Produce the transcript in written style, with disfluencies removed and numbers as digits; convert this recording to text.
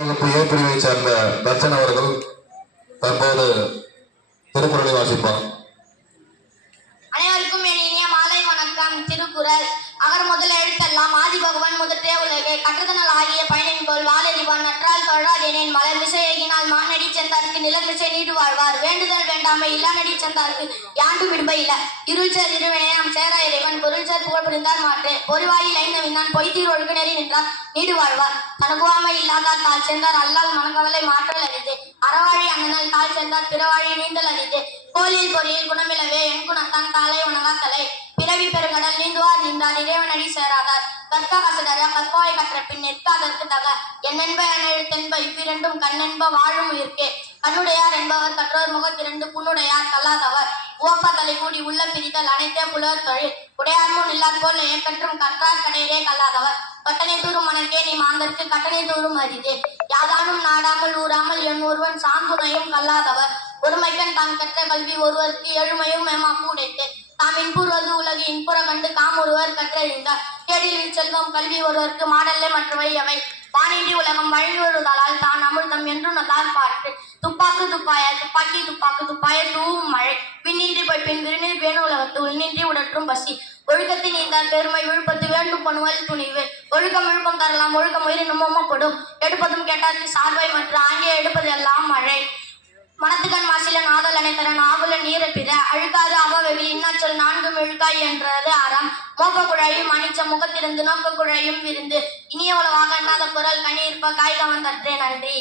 பிரிவை சேர்ந்த தர்ஷன் அவர்கள் தற்போது திருக்குறளை வாசிப்பார். அனைவருக்கும் என் இனிய மாலை வணக்கம். திருக்குறள். அகர் முதல் எழுத்தெல்லாம் ஆதி பகவான் முதற்றே உலகே கற்றதனால் ஆகிய பயனின்கோள் வாழறிவான் நற்றால் தொழாதேனேன் மலர் மிசை ஏகினால் மானடி சென்றார்க்கு நிலமிசை நீடு வாழ்வார் வேண்டுதல் வேண்டாமை இல்லானடி சென்றார்க்கு யாண்டு விடுபை இல்ல இருள் சேர் இருவினை நாம் சேரா இறைவன் பொருள் சேர் புகழ் புரிந்தார் மாற்றே பொறிவாயில் ஐந்தவிந்தான் பொய்தீர் ஒழுக்க நெறி நின்றார் நீடு வாழ்வார் தனகுவாமை இல்லாதார் தாழ் சென்றார் அல்லால் மனங்கவலை மாற்றல் அறிது அறவாழி அண்ணனால் தாழ் சென்றார் பிறவாழி நீந்தல் அறிது கோலில் பொறியில் குணமிலவே என் குணத்தான் காலை உணங்கா தலை பிறவி பெருங்கடல் நீந்துவார் நீந்தார் இறைவனடி சேராதார் கற்க கசடர கற்பாய் கற்ற பின் நிற்காதற்கு தக என்னென்ப என எழுத்தென்ப இவ்விரண்டும் கண்ணென்ப வாழும் உயிர்க்கே கண்ணுடையார் என்பவர் கற்றோர் முகத்திரண்டு புண்ணுடையார் கல்லாதவர் உவப்ப தலை கூடி உள்ள பிரித்தல் அனைத்தே புலர் தொழில் உடையார் முன் இல்லாத போல் ஏக்கற்றும் கற்றார் கடையரே கல்லாதவர் கட்டணை தூரும் மனக்கே நீ மாந்தற்கு கட்டணை தூரும் அரிதே யாதானும் நாடாமல் ஊறாமல் என் ஒருவன் சாந்துணையும் கல்லாதவர் ஒருமைக்கன் தான் கற்ற கல்வி ஒருவருக்கு எழுமையும் மேமாப்பு உடைத்து தாம் இன்புறுவது உலகு இன்புற கண்டு காம் ஒருவர் கற்றறிந்தார் கேடில் செல்வம் கல்வி ஒருவருக்கு மாடல்ல மற்றவை அவை வானின்றி உலகம் வழங்கி வருவதால் தான் அமிர்தம் என்று நல்லார் பாற்று துப்பாக்கு துப்பாய துப்பாக்கி துப்பாக்கு துப்பாய தூவும் மழை விண்ணின்றி போய் பின் திருநீர் வேணு உலகத்து உள்நின்றி உடற்றும் பசி ஒழுக்கத்தை நீந்தார் பெருமை விழுப்பத்து வேண்டும் பண்ணுவல் துணிவு ஒழுக்கம் விழுப்பம் தரலாம் ஒழுக்கம் உயிரின் கொடும் எடுப்பதும் கேட்டாருக்கு சார்பாய் மற்றும் ஆங்கிய எடுப்பது எல்லாம் மழை மனத்துக்கண் மாசில நாதல் அணைத்தர நாகுல நீரை பிற அழுக்காது அவவெளி இன்னாச்சொல் நான்கு மெழுக்காய் என்றது அறம் மோப்ப குழையும் அணிச்ச முகத்திருந்து நோக்க குழையும் விருந்து இனிய உலவாக எண்ணாத குரல் கனி இருப்ப காய்கவன் தற்றே நன்றி.